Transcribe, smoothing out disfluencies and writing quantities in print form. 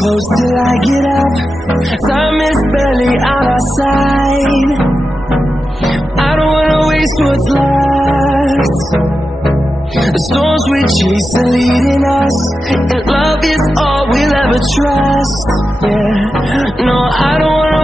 close till I get up. Time is barely on our side. I don't wanna waste what's left. The storms we chase are leading us, and love is all we'll ever trust. Yeah, no, I don't wanna